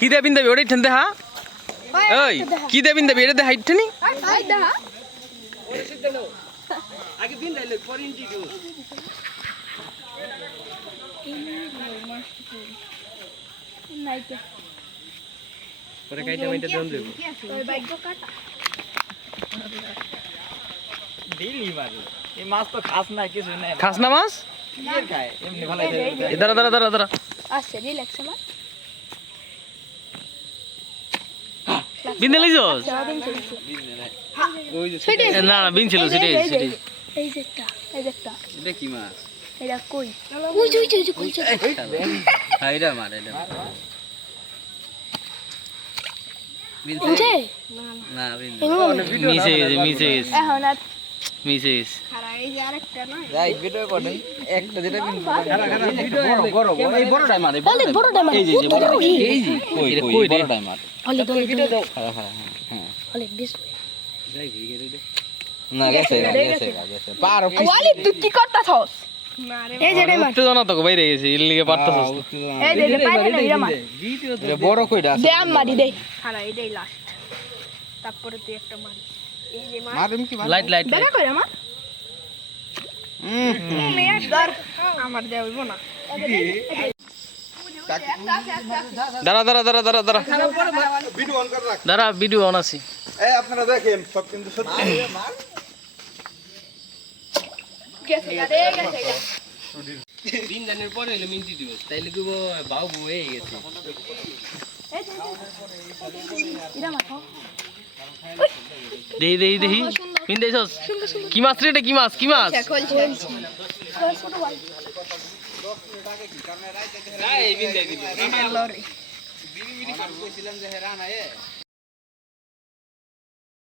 কি দে বিন দেবি ওটাই ঠেন দেখা ওই কি দে বিন দেবি এটা দে হাইট ঠেনি আগে বিন দাইলে পরে ইন্টিটিউট নাইতে পরে কাইটা মাইটা দেন দেব ওই বাইক কাটা দিলি মারি এই মাছ তো খাস না কিছু নাই খাস না মাছ কি এর খায় এমনি ভালো দাঁড়া দাঁড়া দাঁড়া দাঁড়া আচ্ছা রিল্যাক্স আমার বিন দিলি জস ওই যে না না বিন ছিল সেটাই সেটাই এই যে একটা এটা কি মাছ এটা কই ওই যে কই হাইরা মার এটা ওকে না বিন মিসে গেছে এখন আর মিসে গেছে খারা এই যে আরেকটা না যাই ভিডিও করেন একটা যেটা বিন বড় এই বড়টাই মারে অনেক বড়টা মার এই যে এই যে কই বড়টাই মার অনেক ভিডিও দাও হ্যাঁ অনেক বেশ যাই ভিগে দে না গেছে পার ওয়ালি তুই কি করতাছস এই যে রে মার তো জানা তো বাইরে গেছে এর লিগে পারতাছস এই যে পাইলে না ইরা মার এটা বড় কইরা আছে দে আম মারি দে খারা এটাই লাস্ট তারপরে তুই একটা মারি এই যে মার মারুম কি লাইট লাইট দেখা কইরা মার মেয়ার দর আমার দেয়া হইব না দাঁড়া দাঁড়া দাঁড়া দাঁড়া দাঁড়া ভিডিও অন করে রাখ দাঁড়া ভিডিও অন আছে এই আপনারা দেখেন সব কিন্তু সত্যি গেছে রে গেছে দিন জানের পরে হইলো মিন্টি দিবস তাইলে কইবো বাবু হয়ে গেছে এই যে ইরা মার দেহি দেহি দেহি বিন দেছস কি মাছ রে এটা কি মাছ কি মাছ ছোট ভাই এই বিন দেই দিবি লরি বিড়ি মিড়ি কইছিলাম যে হেরা না এ